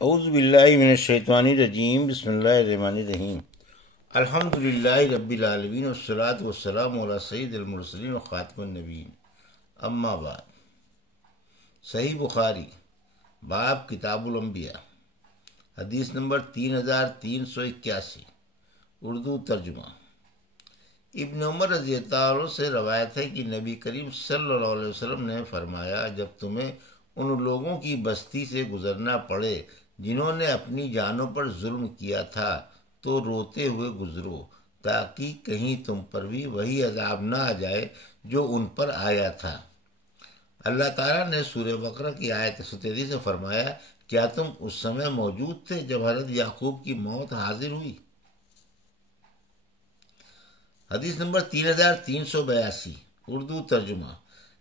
اعوذ باللہ من الشیطان الرجیم، بسم اللہ الرحمن الرحیم۔ الحمد للہ رب العالمین والصلاة والسلام علی سید المرسلین وخاتم النبیین، اما بعد۔ صحیح بخاری باب کتاب الانبیاء، حدیث نمبر 3381، اردو ترجمہ۔ ابن عمر رضی اللہ عنہ سے روایت ہے کہ نبی کریم صلی اللہ علیہ وسلم نے فرمایا، جب تمہیں ان لوگوں کی بستی سے گزرنا پڑے جنہوں نے اپنی جانوں پر ظلم کیا تھا تو روتے ہوئے گزرو، تاکہ کہیں تم پر بھی وہی عذاب نہ آ جائے جو ان پر آیا تھا۔ اللہ تعالیٰ نے سورہ بقرہ کی آیت 37 سے فرمایا، کیا تم اس سمے موجود تھے جب حضرت یعقوب کی موت حاضر ہوئی؟ حدیث نمبر 3382، اردو ترجمہ۔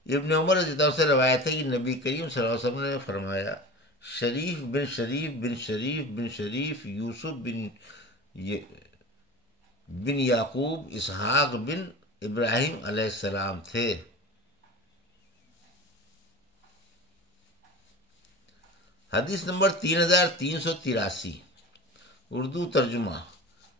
ابن عمر رضی اللہ عنہ سے روایت ہے کہ نبی کریم صلی اللہ علیہ وسلم نے فرمایا، شریف بن شریف بن شریف بن شریف یوسف بن یعقوب اسحاق بن ابراہیم علیہ السلام تھے۔ حدیث نمبر 3383، اردو ترجمہ۔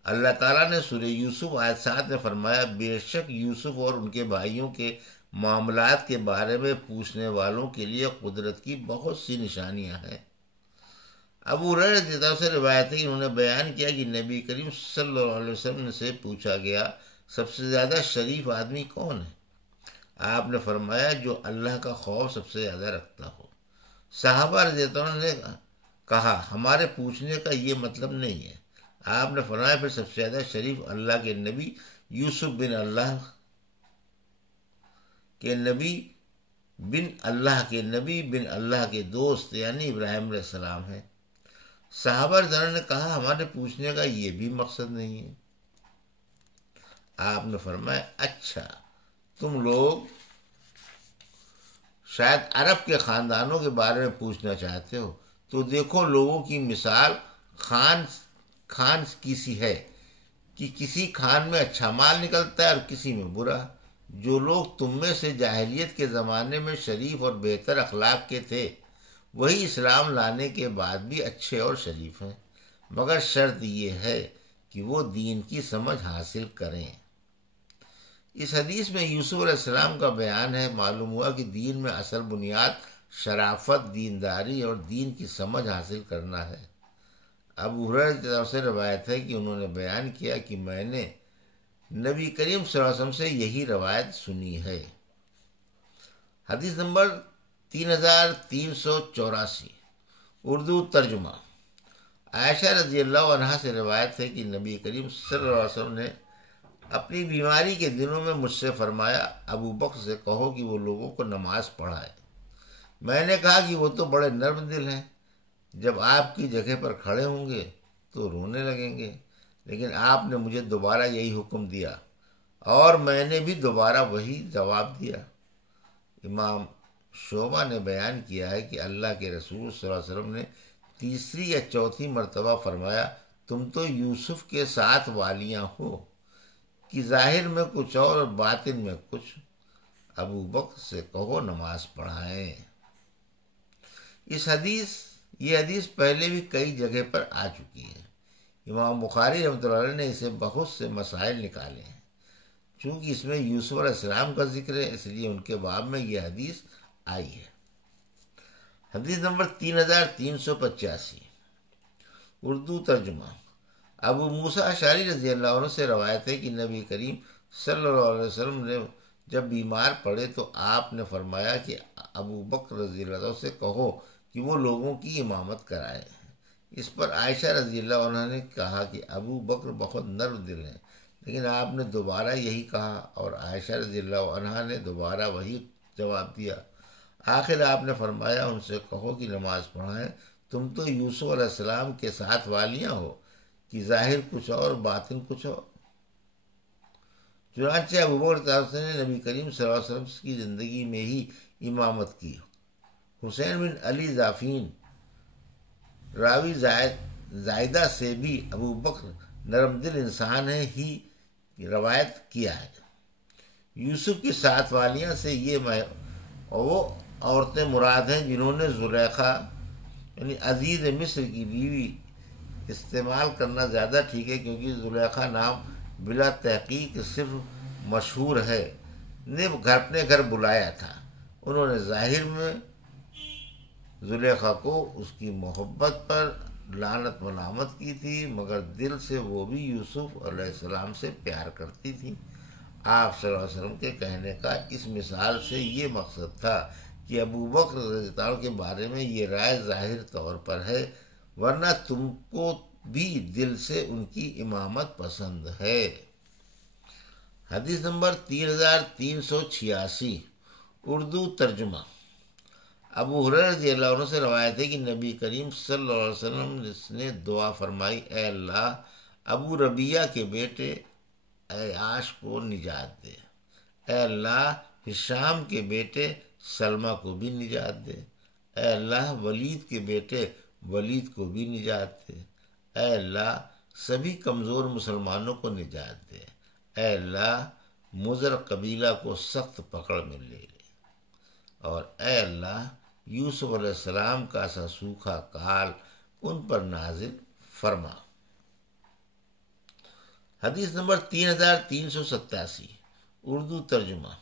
اللہ تعالیٰ نے سورہ یوسف آیت 7 میں فرمایا، بے شک یوسف اور ان کے بھائیوں کے معاملات کے بارے میں پوچھنے والوں کے لیے قدرت کی بہت سی نشانیاں ہیں۔ ابو ہریرہ رضی اللہ عنہ سے روایت ہے کہ انہوں نے بیان کیا کہ نبی کریم صلی اللہ علیہ وسلم سے پوچھا گیا، سب سے زیادہ شریف آدمی کون ہے؟ آپ نے فرمایا، جو اللہ کا خوف سب سے زیادہ رکھتا ہو۔ صحابہ رضی اللہ عنہ نے کہا، ہمارے پوچھنے کا یہ مطلب نہیں ہے۔ آپ نے فرمایا، پھر سب سے زیادہ شریف اللہ کے نبی یوسف بن اللہ کے نبی بن اللہ کے دوست یعنی ابراہیم علیہ السلام ہیں۔ صحابہ رضی اللہ عنہ نے کہا، ہمارے پوچھنے کا یہ بھی مقصد نہیں ہے۔ آپ نے فرمایا، اچھا تم لوگ شاید عرب کے خاندانوں کے بارے میں پوچھنا چاہتے ہو، تو دیکھو لوگوں کی مثال خان کی سی ہے کہ کسی خان میں اچھا مال نکلتا ہے اور کسی میں برا۔ جو لوگ تم میں سے جاہلیت کے زمانے میں شریف اور بہتر اخلاق کے تھے، وہی اسلام لانے کے بعد بھی اچھے اور شریف ہیں، مگر شرط یہ ہے کہ وہ دین کی سمجھ حاصل کریں۔ اس حدیث میں یوسف علیہ السلام کا بیان ہے۔ معلوم ہوا کہ دین میں اصل بنیاد شرافت، دینداری اور دین کی سمجھ حاصل کرنا ہے۔ ابو ہریرہ کی طرف سے روایت ہے کہ انہوں نے بیان کیا کہ میں نے نبی کریم صلی اللہ علیہ وسلم سے یہی روایت سنی ہے۔ حدیث نمبر 3384، اردو ترجمہ۔ عائشہ رضی اللہ عنہا سے روایت ہے کہ نبی کریم صلی اللہ علیہ وسلم نے اپنی بیماری کے دنوں میں مجھ سے فرمایا، ابو بکر سے کہو کہ وہ لوگوں کو نماز پڑھائے۔ میں نے کہا کہ وہ تو بڑے نرم دل ہیں، جب آپ کی جگہ پر کھڑے ہوں گے تو رونے لگیں گے، لیکن آپ نے مجھے دوبارہ یہی حکم دیا اور میں نے بھی دوبارہ وہی جواب دیا۔ امام شعبہ نے بیان کیا ہے کہ اللہ کے رسول صلی اللہ علیہ وسلم نے تیسری یا چوتھی مرتبہ فرمایا، تم تو یوسف کے ساتھ والیاں ہو کہ ظاہر میں کچھ اور باطن میں کچھ، ابو بکر سے کہو نماز پڑھائیں۔ یہ حدیث پہلے بھی کئی جگہ پر آ چکی ہے۔ امام بخاری رحمۃ اللہ علیہ نے اسے بہت سے مسائل نکالے ہیں۔ چونکہ اس میں یوسف علیہ السلام کا ذکر ہے، اس لیے ان کے باب میں یہ حدیث آئی ہے۔ حدیث نمبر 3385، اردو ترجمہ۔ ابو موسیٰ اشعری رضی اللہ عنہ سے روایت ہے کہ نبی کریم صلی اللہ علیہ وسلم نے جب بیمار پڑے تو آپ نے فرمایا کہ ابو بکر رضی اللہ عنہ سے کہو کہ وہ لوگوں کی امامت کرائے۔ اس پر عائشہ رضی اللہ عنہ نے کہا کہ ابو بکر بہت نرم دل ہیں، لیکن آپ نے دوبارہ یہی کہا اور عائشہ رضی اللہ عنہ نے دوبارہ وہی جواب دیا۔ آخر آپ نے فرمایا، ان سے کہو کہ نماز پڑھائیں، تم تو یوسف علیہ السلام کے ساتھ والیاں ہو کہ ظاہر کچھ اور باطن کچھ اور۔ چنانچہ ابو بکر نے نبی کریم صلی اللہ علیہ وسلم کی زندگی میں ہی امامت کی۔ حسین بن علی ضعفین راوی زائدہ سے بھی ابو بکر نرم دل انسان ہے ہی روایت کیا ہے۔ یوسف کی ساتھ والیاں سے یہ وہ عورتیں مراد ہیں جنہوں نے زلیخا یعنی عزیز مصر کی بیوی استعمال کرنا زیادہ ٹھیک ہے، کیونکہ زلیخا نام بلا تحقیق صرف مشہور ہے، نے اپنے گھر بلایا تھا۔ انہوں نے ظاہر میں زلیخا کو اس کی محبت پر لعنت ملامت کی تھی، مگر دل سے وہ بھی یوسف علیہ السلام سے پیار کرتی تھی۔ آپ صلی اللہ علیہ وسلم کے کہنے کا اس مثال سے یہ مقصد تھا کہ ابو بکر رضی اللہ عنہ کے بارے میں یہ رائے ظاہر طور پر ہے، ورنہ تم کو بھی دل سے ان کی امامت پسند ہے۔ حدیث نمبر 3386، اردو ترجمہ۔ ابو ہریرہ رضی اللہ عنہ سے روایت ہے کہ نبی کریم صلی اللہ علیہ وسلم نے دعا فرمائی، اے اللہ ابو ربیعہ کے بیٹے عیاش کو نجات دے، اے اللہ ہشام کے بیٹے سلمہ کو بھی نجات دے، اے اللہ ولید کے بیٹے ولید کو بھی نجات دے، اے اللہ سبھی کمزور مسلمانوں کو نجات دے، اے اللہ مضر قبیلہ کو سخت پکڑ میں لے لے، اور اے اللہ یوسف علیہ السلام کا سا سوکھا کال ان پر نازل فرما۔ حدیث نمبر 3387، اردو ترجمہ۔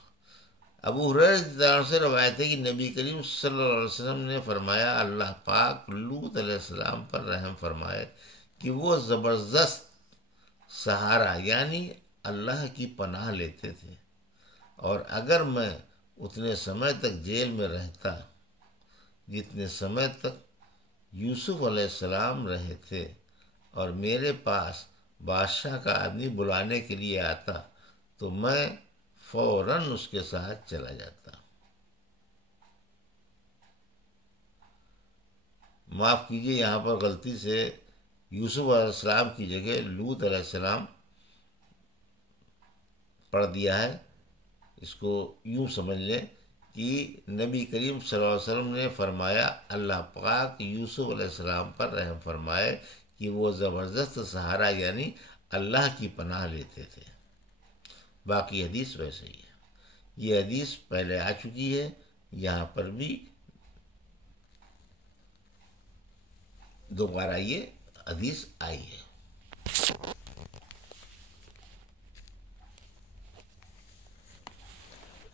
ابو ہریرہ رضی اللہ عنہ سے روایت ہے کہ نبی کریم صلی اللہ علیہ وسلم نے فرمایا، اللہ پاک لوط علیہ السلام پر رحم فرمائے کہ وہ زبردست سہارا یعنی اللہ کی پناہ لیتے تھے، اور اگر میں اتنے سمے تک جیل میں رہتا جتنے سمے تک یوسف علیہ السلام رہے تھے، اور میرے پاس بادشاہ کا آدمی بلانے کے لیے آتا تو میں فوراً اس کے ساتھ چلا جاتا۔ معاف کیجیے، یہاں پر غلطی سے یوسف علیہ السلام کی جگہ لوط علیہ السلام پڑھ دیا ہے۔ اس کو یوں سمجھ لیں کہ نبی کریم صلی اللہ علیہ وسلم نے فرمایا، اللہ پاک یوسف علیہ السلام پر رحم فرمائے کہ وہ زبردست سہارا یعنی اللہ کی پناہ لیتے تھے۔ باقی حدیث ویسے ہی ہے، یہ حدیث پہلے آ چکی ہے، یہاں پر بھی دوبارہ یہ حدیث آئی ہے۔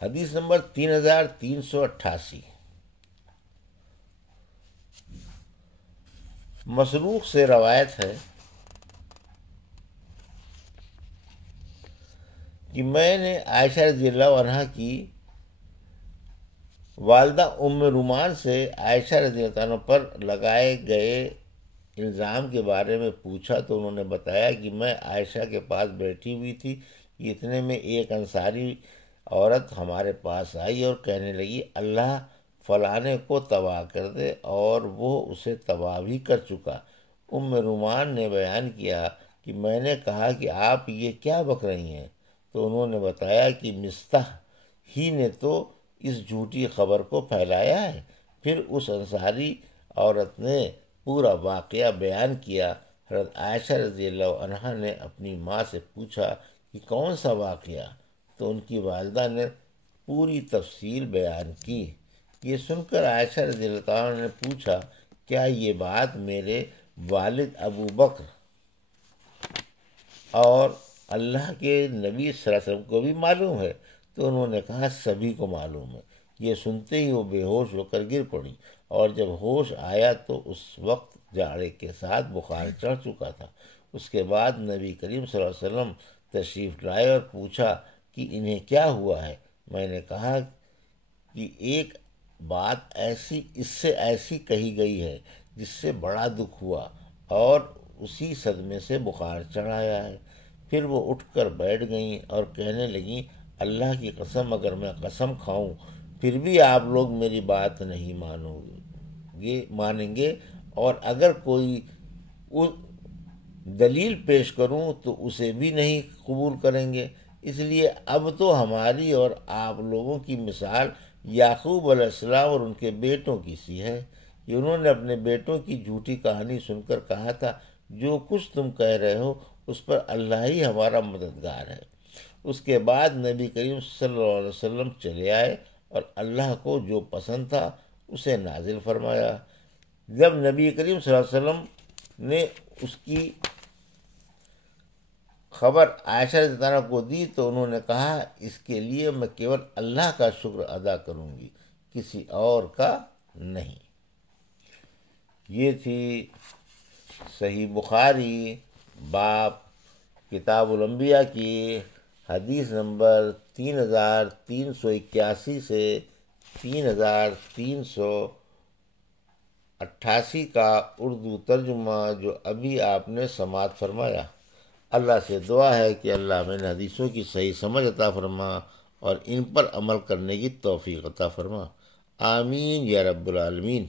حدیث نمبر 3388، مسروق سے روایت ہے کہ میں نے عائشہ رضی اللہ عنہ کی والدہ ام رومان سے عائشہ رضی اللہ عنہ پر لگائے گئے الزام کے بارے میں پوچھا تو انہوں نے بتایا کہ میں عائشہ کے پاس بیٹھی ہوئی تھی، اتنے میں ایک انصاری عورت ہمارے پاس آئی اور کہنے لگی، اللہ فلانے کو تباہ کر دے، اور وہ اسے تباہ بھی کر چکا۔ ام رومان نے بیان کیا کہ میں نے کہا کہ آپ یہ کیا بک رہی ہیں؟ تو انہوں نے بتایا کہ مستح ہی نے تو اس جھوٹی خبر کو پھیلایا ہے۔ پھر اس انصاری عورت نے پورا واقعہ بیان کیا۔ حضرت عائشہ رضی اللہ عنہا نے اپنی ماں سے پوچھا کہ کون سا واقعہ؟ تو ان کی والدہ نے پوری تفصیل بیان کی۔ یہ سن کر عائشہ رضی اللہ عنہ نے پوچھا، کیا یہ بات میرے والد ابو بکر اور اللہ کے نبی صلی اللہ علیہ وسلم کو بھی معلوم ہے؟ تو انہوں نے کہا، سبھی کو معلوم ہے۔ یہ سنتے ہی وہ بے ہوش ہو کر گر پڑی، اور جب ہوش آیا تو اس وقت جاڑے کے ساتھ بخار چڑھ چکا تھا۔ اس کے بعد نبی کریم صلی اللہ علیہ وسلم تشریف لائے اور پوچھا کہ انہیں کیا ہوا ہے؟ میں نے کہا کہ ایک بات اس سے ایسی کہی گئی ہے جس سے بڑا دکھ ہوا، اور اسی صدمے سے بخار چڑھ آیا ہے۔ پھر وہ اٹھ کر بیٹھ گئیں اور کہنے لگیں، اللہ کی قسم اگر میں قسم کھاؤں پھر بھی آپ لوگ میری بات نہیں مانیں گے، اور اگر کوئی دلیل پیش کروں تو اسے بھی نہیں قبول کریں گے۔ اس لیے اب تو ہماری اور آپ لوگوں کی مثال یعقوب علیہ السلام اور ان کے بیٹوں کی سی ہے کہ انہوں نے اپنے بیٹوں کی جھوٹی کہانی سن کر کہا تھا، جو کچھ تم کہہ رہے ہو اس پر اللہ ہی ہمارا مددگار ہے۔ اس کے بعد نبی کریم صلی اللہ علیہ وسلم چلے آئے اور اللہ کو جو پسند تھا اسے نازل فرمایا۔ جب نبی کریم صلی اللہ علیہ وسلم نے اس کی خبر عائشہ رضی اللہ عنہ کو دی تو انہوں نے کہا اس کے لیے میں کیول اللہ کا شکر ادا کروں گی، کسی اور کا نہیں۔ یہ تھی صحیح بخاری باب کتاب الانبیاء کی حدیث نمبر 3381 سے 3388 کا اردو ترجمہ جو ابھی آپ نے سماعت فرمایا۔ اللہ سے دعا ہے کہ اللہ ہمیں ان حدیثوں کی صحیح سمجھ عطا فرما اور ان پر عمل کرنے کی توفیق عطا فرما، آمین یا رب العالمین۔